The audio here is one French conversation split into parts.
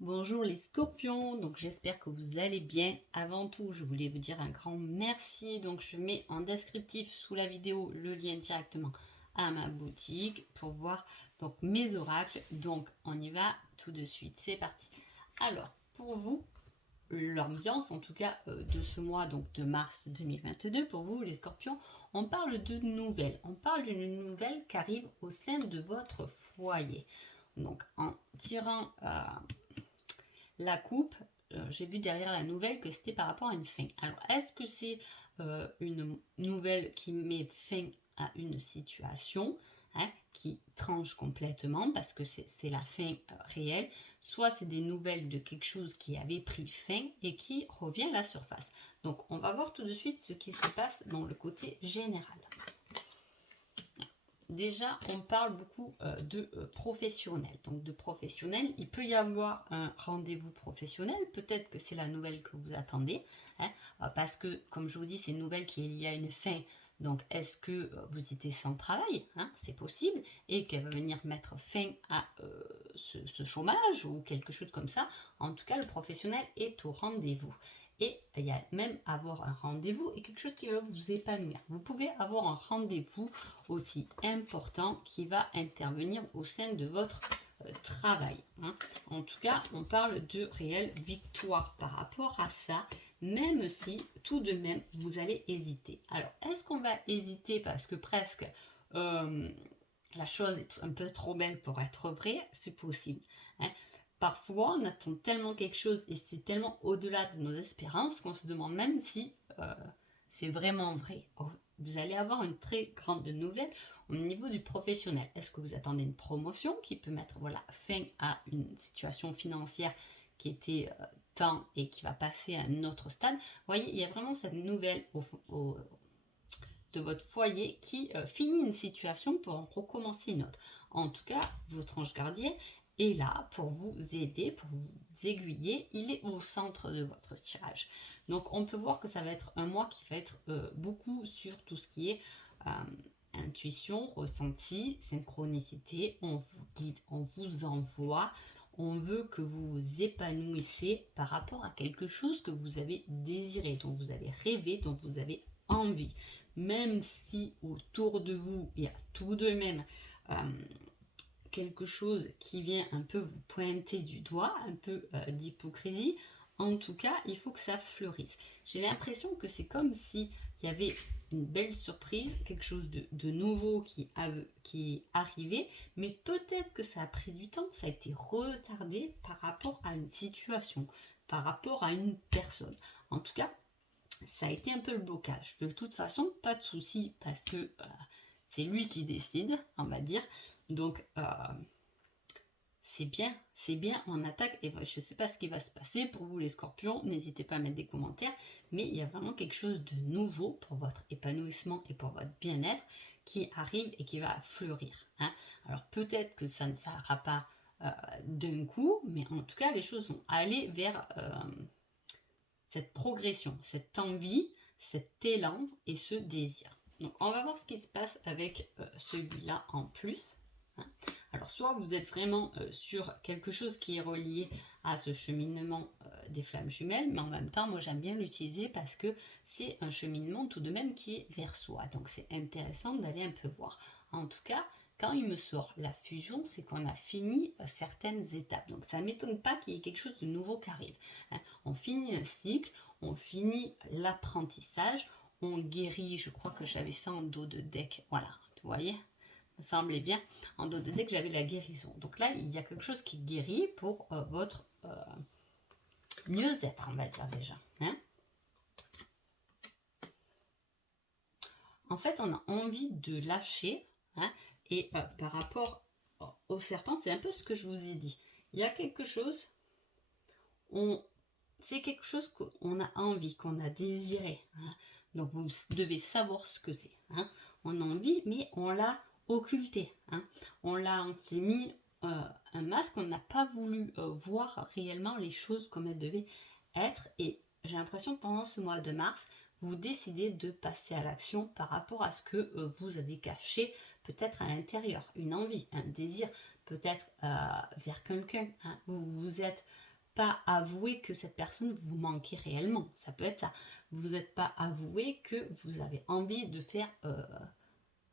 Bonjour les scorpions, donc j'espère que vous allez bien. Avant tout, je voulais vous dire un grand merci. Donc je mets en descriptif sous la vidéo le lien directement à ma boutique pour voir donc mes oracles. Donc on y va tout de suite, c'est parti. Alors pour vous, l'ambiance en tout cas de ce mois donc de mars 2022 pour vous les scorpions, on parle de nouvelles. On parle d'une nouvelle qui arrive au sein de votre foyer. Donc en tirant la coupe, j'ai vu derrière la nouvelle que c'était par rapport à une fin. Alors, est-ce que c'est une nouvelle qui met fin à une situation, hein, qui tranche complètement parce que c'est la fin réelle, soit c'est des nouvelles de quelque chose qui avait pris fin et qui revient à la surface. Donc, on va voir tout de suite ce qui se passe dans le côté général. Déjà, on parle beaucoup de professionnel. Donc, de professionnel, il peut y avoir un rendez-vous professionnel. Peut-être que c'est la nouvelle que vous attendez. Hein, parce que, comme je vous dis, c'est une nouvelle qui est liée à une fin. Donc, est-ce que vous étiez sans travail, hein, c'est possible, et qu'elle va venir mettre fin à ce chômage ou quelque chose comme ça. En tout cas, le professionnel est au rendez-vous. Et il y a même avoir un rendez-vous et quelque chose qui va vous épanouir. Vous pouvez avoir un rendez-vous aussi important qui va intervenir au sein de votre travail. Hein. En tout cas, on parle de réelle victoire par rapport à ça, même si tout de même vous allez hésiter. Alors, est-ce qu'on va hésiter parce que presque la chose est un peu trop belle pour être vraie? C'est possible. Hein. Parfois, on attend tellement quelque chose et c'est tellement au-delà de nos espérances qu'on se demande même si c'est vraiment vrai. Vous allez avoir une très grande nouvelle au niveau du professionnel. Est-ce que vous attendez une promotion qui peut mettre fin à une situation financière qui était temps et qui va passer à un autre stade? Vous voyez, il y a vraiment cette nouvelle de votre foyer qui finit une situation pour en recommencer une autre. En tout cas, votre ange gardien est là pour vous aider, pour vous aiguiller. Il est au centre de votre tirage. Donc, on peut voir que ça va être un mois qui va être beaucoup sur tout ce qui est intuition, ressenti, synchronicité. On vous guide, on vous envoie. On veut que vous vous épanouissiez par rapport à quelque chose que vous avez désiré, dont vous avez rêvé, dont vous avez envie. Même si autour de vous, il y a tout de même quelque chose qui vient un peu vous pointer du doigt, un peu d'hypocrisie, en tout cas, il faut que ça fleurisse. J'ai l'impression que c'est comme s'il y avait une belle surprise, quelque chose de nouveau qui est arrivé, mais peut-être que ça a pris du temps, ça a été retardé par rapport à une situation, par rapport à une personne. En tout cas, ça a été un peu le blocage. De toute façon, pas de souci parce que c'est lui qui décide, on va dire. Donc, c'est bien, on attaque. Et je ne sais pas ce qui va se passer pour vous les scorpions. N'hésitez pas à mettre des commentaires. Mais il y a vraiment quelque chose de nouveau pour votre épanouissement et pour votre bien-être qui arrive et qui va fleurir. Hein. Alors peut-être que ça ne s'arrêtera pas d'un coup, mais en tout cas, les choses vont aller vers cette progression, cette envie, cet élan et ce désir. Donc on va voir ce qui se passe avec celui-là en plus. Hein. Alors soit vous êtes vraiment sur quelque chose qui est relié à ce cheminement des flammes jumelles, mais en même temps moi j'aime bien l'utiliser parce que c'est un cheminement tout de même qui est vers soi. Donc c'est intéressant d'aller un peu voir. En tout cas, quand il me sort la fusion, c'est qu'on a fini certaines étapes. Donc ça ne m'étonne pas qu'il y ait quelque chose de nouveau qui arrive. Hein. On finit un cycle, on finit l'apprentissage, on guérit, je crois que j'avais ça en dos de deck. Voilà, vous voyez, me semblait bien. En dos de deck, j'avais la guérison. Donc là, il y a quelque chose qui guérit pour votre mieux-être, on va dire déjà. Hein. En fait, on a envie de lâcher. Hein, et par rapport au serpent, c'est un peu ce que je vous ai dit. Il y a quelque chose, c'est quelque chose qu'on a envie, qu'on a désiré. Hein. Donc vous devez savoir ce que c'est. Hein. On a envie, mais on l'a occulté. Hein. On s'est mis un masque, on n'a pas voulu voir réellement les choses comme elles devaient être. Et j'ai l'impression que pendant ce mois de mars, vous décidez de passer à l'action par rapport à ce que vous avez caché peut-être à l'intérieur. Une envie, un désir, peut-être vers quelqu'un. Hein. Vous vous êtes pas avoué que cette personne vous manquait réellement. Ça peut être ça. Vous n'êtes pas avoué que vous avez envie de faire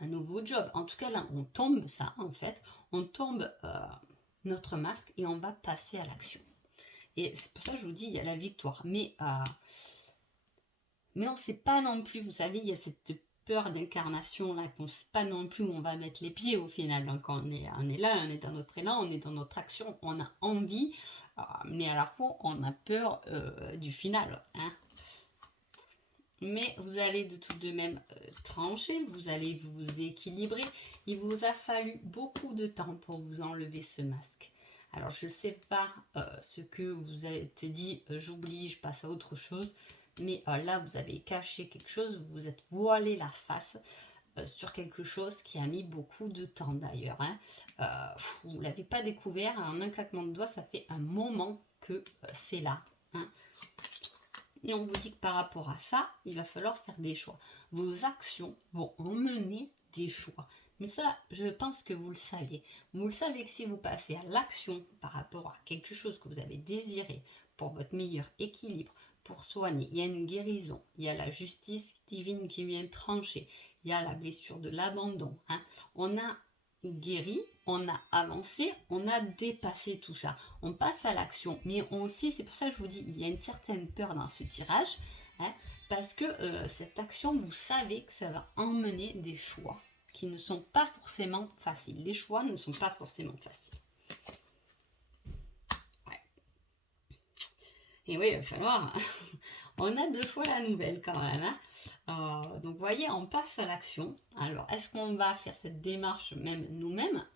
un nouveau job. En tout cas, là, on tombe ça, en fait. On tombe notre masque et on va passer à l'action. Et c'est pour ça que je vous dis, il y a la victoire. Mais on ne sait pas non plus, vous savez, il y a cette peur d'incarnation là, qu'on ne sait pas non plus où on va mettre les pieds au final. Donc on est là, on est dans notre élan, on est dans notre action, on a envie, mais à la fois on a peur du final. Hein. Mais vous allez de tout de même trancher, vous allez vous équilibrer. Il vous a fallu beaucoup de temps pour vous enlever ce masque. Alors je ne sais pas ce que vous avez dit, j'oublie, je passe à autre chose. Mais là, vous avez caché quelque chose, vous vous êtes voilé la face sur quelque chose qui a mis beaucoup de temps d'ailleurs. Hein. Vous ne l'avez pas découvert, en un claquement de doigts, ça fait un moment que c'est là. Hein. Et on vous dit que par rapport à ça, il va falloir faire des choix. Vos actions vont emmener des choix. Mais ça, je pense que vous le savez. Vous le savez que si vous passez à l'action par rapport à quelque chose que vous avez désiré pour votre meilleur équilibre, pour soigner, il y a une guérison, il y a la justice divine qui vient trancher, il y a la blessure de l'abandon. Hein. On a guéri, on a avancé, on a dépassé tout ça. On passe à l'action, mais on sait, c'est pour ça que je vous dis, il y a une certaine peur dans ce tirage, hein, parce que cette action, vous savez que ça va emmener des choix qui ne sont pas forcément faciles. Les choix ne sont pas forcément faciles. Et oui, il va falloir. On a 2 fois la nouvelle quand même. Hein. Donc, vous voyez, on passe à l'action. Alors, est-ce qu'on va faire cette démarche même nous-mêmes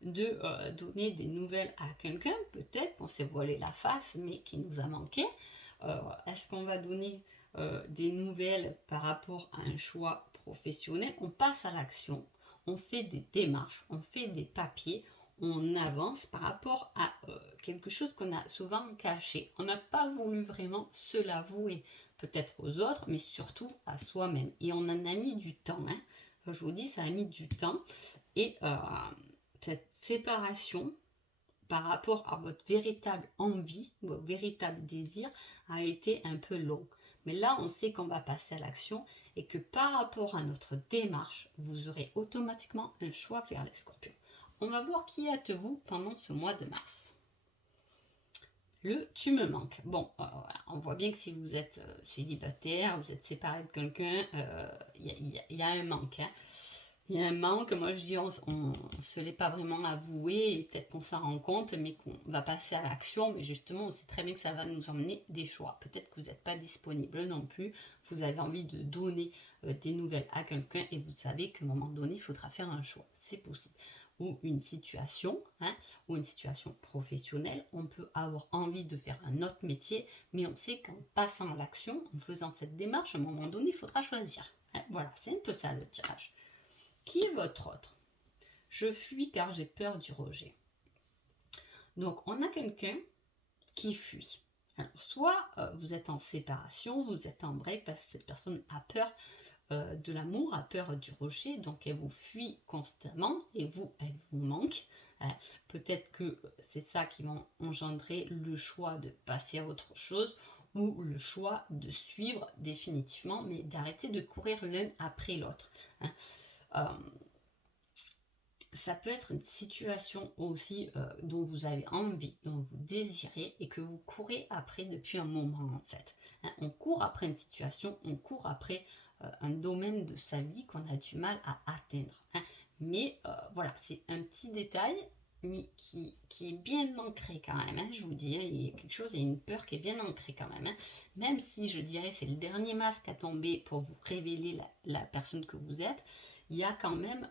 de donner des nouvelles à quelqu'un? Peut-être qu'on s'est voilé la face, mais qui nous a manqué. Est-ce qu'on va donner des nouvelles par rapport à un choix professionnel? On passe à l'action. On fait des démarches, on fait des papiers, on avance par rapport à quelque chose qu'on a souvent caché. On n'a pas voulu vraiment se l'avouer, peut-être aux autres, mais surtout à soi-même. Et on en a mis du temps. Hein. Je vous dis, ça a mis du temps. Et cette séparation par rapport à votre véritable envie, votre véritable désir, a été un peu long. Mais là, on sait qu'on va passer à l'action et que par rapport à notre démarche, vous aurez automatiquement un choix vers les scorpions. On va voir qui êtes-vous pendant ce mois de mars. Le tu me manques. Bon, voilà, on voit bien que si vous êtes célibataire, vous êtes séparé de quelqu'un, il y a un manque. Hein. Il y a un manque, moi je dis on ne se l'est pas vraiment avoué, et peut-être qu'on s'en rend compte, mais qu'on va passer à l'action, mais justement on sait très bien que ça va nous emmener des choix. Peut-être que vous n'êtes pas disponible non plus, vous avez envie de donner des nouvelles à quelqu'un et vous savez qu'à un moment donné il faudra faire un choix, c'est possible. Ou une situation, hein, ou une situation professionnelle, on peut avoir envie de faire un autre métier, mais on sait qu'en passant à l'action, en faisant cette démarche, à un moment donné il faudra choisir. Hein, voilà, c'est un peu ça le tirage. Qui est votre autre? Je fuis car j'ai peur du rejet. Donc, on a quelqu'un qui fuit. Alors, soit vous êtes en séparation, vous êtes en break parce que cette personne a peur de l'amour, a peur du rejet, donc elle vous fuit constamment et vous, elle vous manque. Peut-être que c'est ça qui va engendrer le choix de passer à autre chose ou le choix de suivre définitivement, mais d'arrêter de courir l'un après l'autre. Ça peut être une situation aussi dont vous avez envie, dont vous désirez et que vous courez après depuis un moment en fait. Hein, on court après une situation, on court après un domaine de sa vie qu'on a du mal à atteindre. Hein. Mais voilà, c'est un petit détail mais qui est bien ancré quand même. Hein, je vous dis, il y a quelque chose, il y a une peur qui est bien ancrée quand même. Hein. Même si je dirais c'est le dernier masque à tomber pour vous révéler la personne que vous êtes, il y a quand même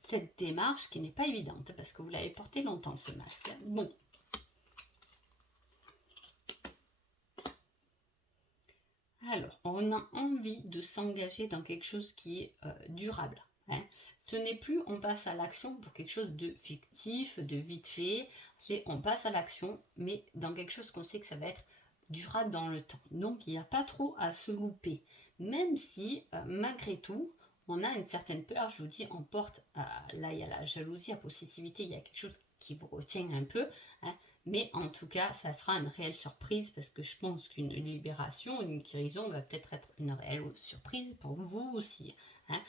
cette démarche qui n'est pas évidente parce que vous l'avez porté longtemps ce masque. Bon. Alors, on a envie de s'engager dans quelque chose qui est durable. Hein. Ce n'est plus on passe à l'action pour quelque chose de fictif, de vite fait. C'est on passe à l'action, mais dans quelque chose qu'on sait que ça va être durable dans le temps. Donc, il n'y a pas trop à se louper. Même si, malgré tout, on a une certaine peur, je vous dis, on porte, là il y a la jalousie, la possessivité, il y a quelque chose qui vous retient un peu, hein, mais en tout cas, ça sera une réelle surprise parce que je pense qu'une libération, une guérison va peut-être être une réelle surprise pour vous aussi. Hein.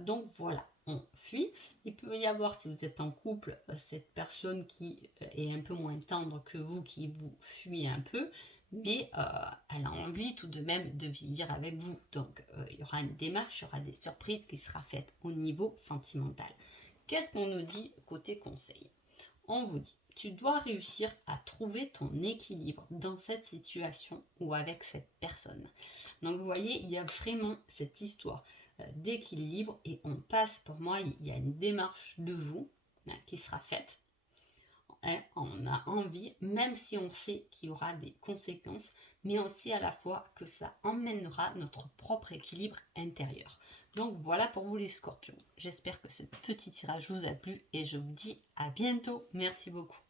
Donc voilà, on fuit. Il peut y avoir, si vous êtes en couple, cette personne qui est un peu moins tendre que vous, qui vous fuit un peu, mais elle a envie tout de même de vivre avec vous. Donc il y aura une démarche, il y aura des surprises qui sera faite au niveau sentimental. Qu'est-ce qu'on nous dit côté conseil? On vous dit, tu dois réussir à trouver ton équilibre dans cette situation ou avec cette personne. Donc vous voyez, il y a vraiment cette histoire d'équilibre et on passe, pour moi, il y a une démarche de vous qui sera faite. Hein, on a envie, même si on sait qu'il y aura des conséquences, mais on sait à la fois que ça emmènera notre propre équilibre intérieur. Donc voilà pour vous les scorpions. J'espère que ce petit tirage vous a plu et je vous dis à bientôt. Merci beaucoup.